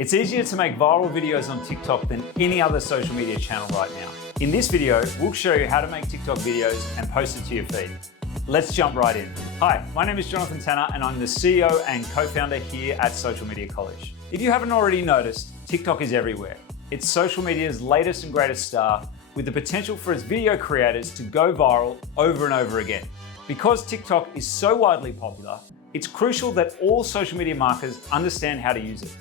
It's easier to make viral videos on TikTok than any other social media channel right now. In this video, we'll show you how to make TikTok videos and post it to your feed. Let's jump right in. Hi, my name is Jonathan Tanner and I'm the CEO and co-founder here at Social Media College. If you haven't already noticed, TikTok is everywhere. It's social media's latest and greatest star with the potential for its video creators to go viral over and over again. Because TikTok is so widely popular, it's crucial that all social media marketers understand how to use it.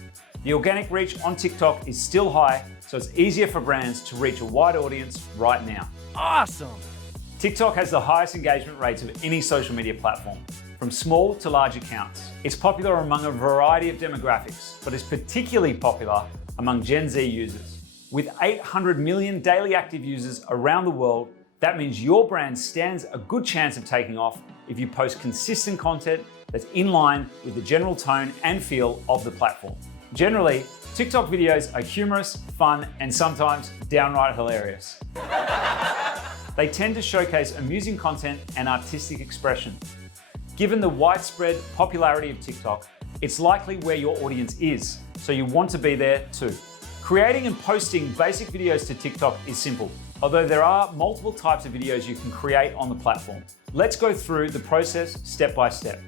The organic reach on TikTok is still high, so it's easier for brands to reach a wide audience right now. Awesome! TikTok has the highest engagement rates of any social media platform, from small to large accounts. It's popular among a variety of demographics, but is particularly popular among Gen Z users. With 800 million daily active users around the world, that means your brand stands a good chance of taking off if you post consistent content that's in line with the general tone and feel of the platform. Generally, TikTok videos are humorous, fun, and sometimes downright hilarious. They tend to showcase amusing content and artistic expression. Given the widespread popularity of TikTok, it's likely where your audience is, so you want to be there too. Creating and posting basic videos to TikTok is simple, although there are multiple types of videos you can create on the platform. Let's go through the process step by step.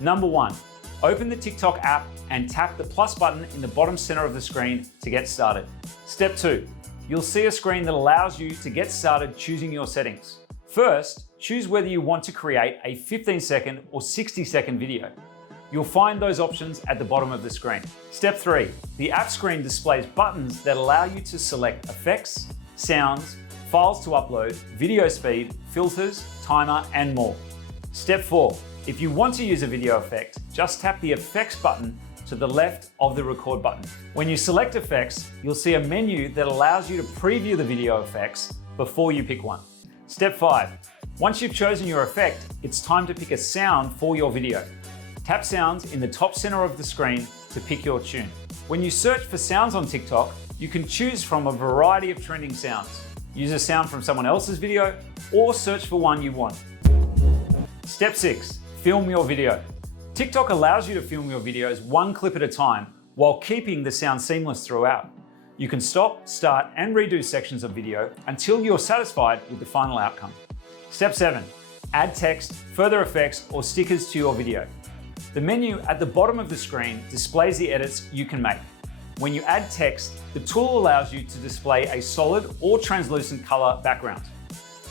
Number 1, open the TikTok app and tap the plus button in the bottom center of the screen to get started. Step 2, you'll see a screen that allows you to get started choosing your settings. First, choose whether you want to create a 15-second or 60-second video. You'll find those options at the bottom of the screen. Step 3, the app screen displays buttons that allow you to select effects, sounds, files to upload, video speed, filters, timer, and more. Step 4, if you want to use a video effect, just tap the effects button to the left of the record button. When you select effects, you'll see a menu that allows you to preview the video effects before you pick one. Step 5, once you've chosen your effect, it's time to pick a sound for your video. Tap sounds in the top center of the screen to pick your tune. When you search for sounds on TikTok, you can choose from a variety of trending sounds. Use a sound from someone else's video or search for one you want. Step 6, film your video. TikTok allows you to film your videos one clip at a time while keeping the sound seamless throughout. You can stop, start, and redo sections of video until you're satisfied with the final outcome. Step 7, add text, further effects, or stickers to your video. The menu at the bottom of the screen displays the edits you can make. When you add text, the tool allows you to display a solid or translucent color background.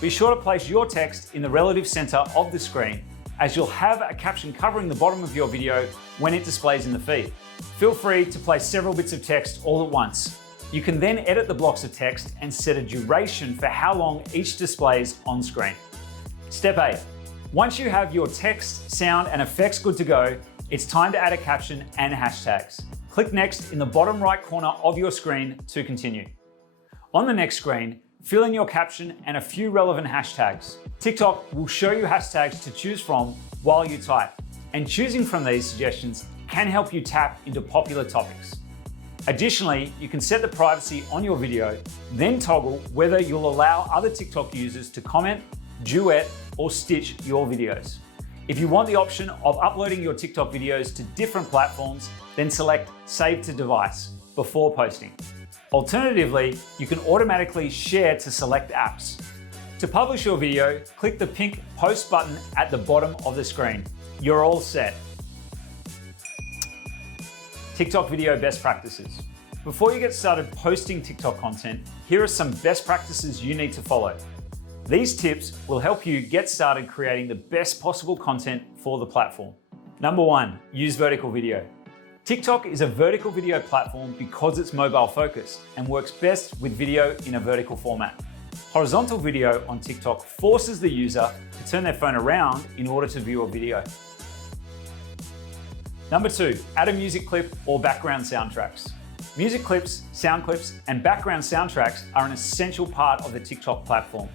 Be sure to place your text in the relative center of the screen, as you'll have a caption covering the bottom of your video when it displays in the feed. Feel free to place several bits of text all at once. You can then edit the blocks of text and set a duration for how long each displays on screen. Step 8. Once you have your text, sound, and effects good to go, it's time to add a caption and hashtags. Click Next in the bottom right corner of your screen to continue. On the next screen, fill in your caption and a few relevant hashtags. TikTok will show you hashtags to choose from while you type, and choosing from these suggestions can help you tap into popular topics. Additionally, you can set the privacy on your video, then toggle whether you'll allow other TikTok users to comment, duet, or stitch your videos. If you want the option of uploading your TikTok videos to different platforms, then select Save to Device before posting. Alternatively, you can automatically share to select apps. To publish your video, click the pink Post button at the bottom of the screen. You're all set. TikTok video best practices. Before you get started posting TikTok content, here are some best practices you need to follow. These tips will help you get started creating the best possible content for the platform. Number 1, use vertical video. TikTok is a vertical video platform because it's mobile focused and works best with video in a vertical format. Horizontal video on TikTok forces the user to turn their phone around in order to view a video. Number 2, add a music clip or background soundtracks. Music clips, sound clips, and background soundtracks are an essential part of the TikTok platform.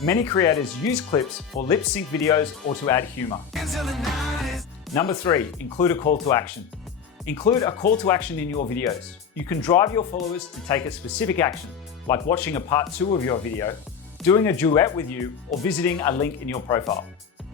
Many creators use clips for lip sync videos or to add humor. Number 3, include a call to action. Include a call to action in your videos. You can drive your followers to take a specific action, like watching a part 2 of your video, doing a duet with you, or visiting a link in your profile.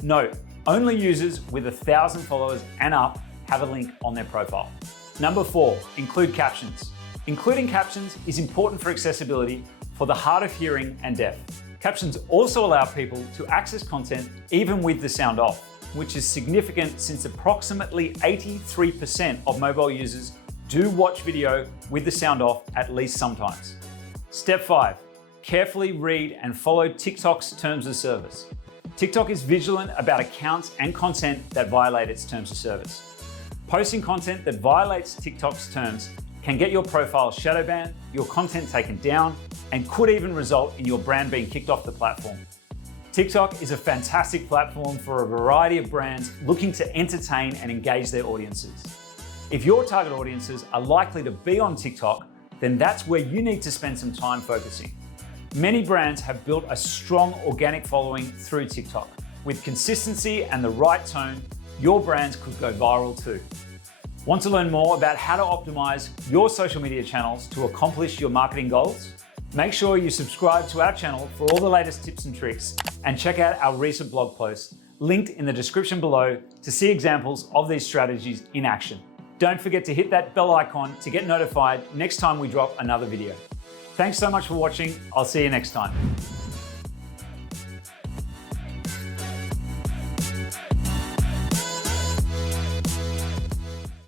Note, only users with 1,000 followers and up have a link on their profile. Number 4, include captions. Including captions is important for accessibility for the hard of hearing and deaf. Captions also allow people to access content even with the sound off, which is significant since approximately 83% of mobile users do watch video with the sound off at least sometimes. Step 5, carefully read and follow TikTok's terms of service. TikTok is vigilant about accounts and content that violate its terms of service. Posting content that violates TikTok's terms can get your profile shadow banned, your content taken down, and could even result in your brand being kicked off the platform. TikTok is a fantastic platform for a variety of brands looking to entertain and engage their audiences. If your target audiences are likely to be on TikTok, then that's where you need to spend some time focusing. Many brands have built a strong organic following through TikTok. With consistency and the right tone, your brands could go viral too. Want to learn more about how to optimize your social media channels to accomplish your marketing goals? Make sure you subscribe to our channel for all the latest tips and tricks, and check out our recent blog posts linked in the description below to see examples of these strategies in action. Don't forget to hit that bell icon to get notified next time we drop another video. Thanks so much for watching. I'll see you next time.